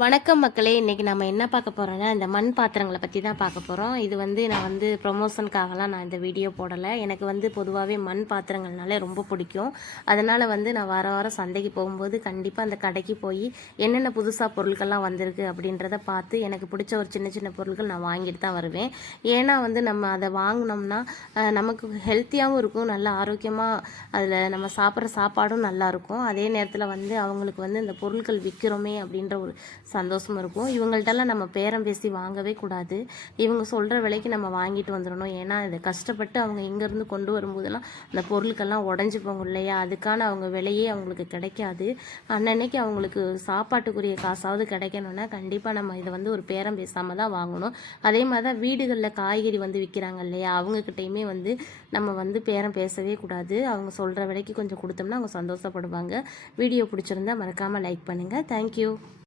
வணக்கம் மக்களே. இன்றைக்கி நம்ம என்ன பார்க்க போகிறோன்னா, இந்த மண் பாத்திரங்களை பற்றி தான் பார்க்க போகிறோம். இது நான் ப்ரொமோஷனுக்காகலாம் நான் இந்த வீடியோ போடலை. எனக்கு பொதுவாகவே மண் பாத்திரங்கள்னாலே ரொம்ப பிடிக்கும். அதனால் நான் வார வாரம் சந்தைக்கு போகும்போது கண்டிப்பாக அந்த கடைக்கு போய் என்னென்ன புதுசாக பொருட்கள்லாம் வந்திருக்கு அப்படின்றத பார்த்து எனக்கு பிடிச்ச ஒரு சின்ன சின்ன பொருட்கள் நான் வாங்கிட்டு தான் வருவேன். ஏன்னா நம்ம அதை வாங்கினோம்னா நமக்கு ஹெல்த்தியாகவும் இருக்கும், நல்ல ஆரோக்கியமாக அதில் நம்ம சாப்பிட்ற சாப்பாடும் நல்லாயிருக்கும். அதே நேரத்தில் அவங்களுக்கு இந்த பொருட்கள் விற்கிறோமே அப்படின்ற ஒரு சந்தோஷம் இருக்கும். இவங்கள்ட்டெல்லாம் நம்ம பேரம் பேசி வாங்கவே கூடாது. இவங்க சொல்கிற விலைக்கு நம்ம வாங்கிட்டு வந்துடணும். ஏன்னா இதை கஷ்டப்பட்டு அவங்க இங்கேருந்து கொண்டு வரும்போதெல்லாம் அந்த பொருட்கள்லாம் உடஞ்சி போகும் இல்லையா, அதுக்கான அவங்க விலையே அவங்களுக்கு கிடைக்காது. அன்னன்னைக்கு அவங்களுக்கு சாப்பாட்டுக்குரிய காசாவது கிடைக்கணும்னா கண்டிப்பாக நம்ம இதை ஒரு பேரம் பேசாமல் தான் வாங்கணும். அதே மாதிரி தான் வீடுகளில் காய்கறி விற்கிறாங்க இல்லையா, அவங்கக்கிட்டையுமே நம்ம பேரம் பேசவே கூடாது. அவங்க சொல்கிற விலைக்கு கொஞ்சம் கொடுத்தோம்னா அவங்க சந்தோஷப்படுவாங்க. வீடியோ பிடிச்சிருந்தா மறக்காமல் லைக் பண்ணுங்கள். தேங்க்யூ.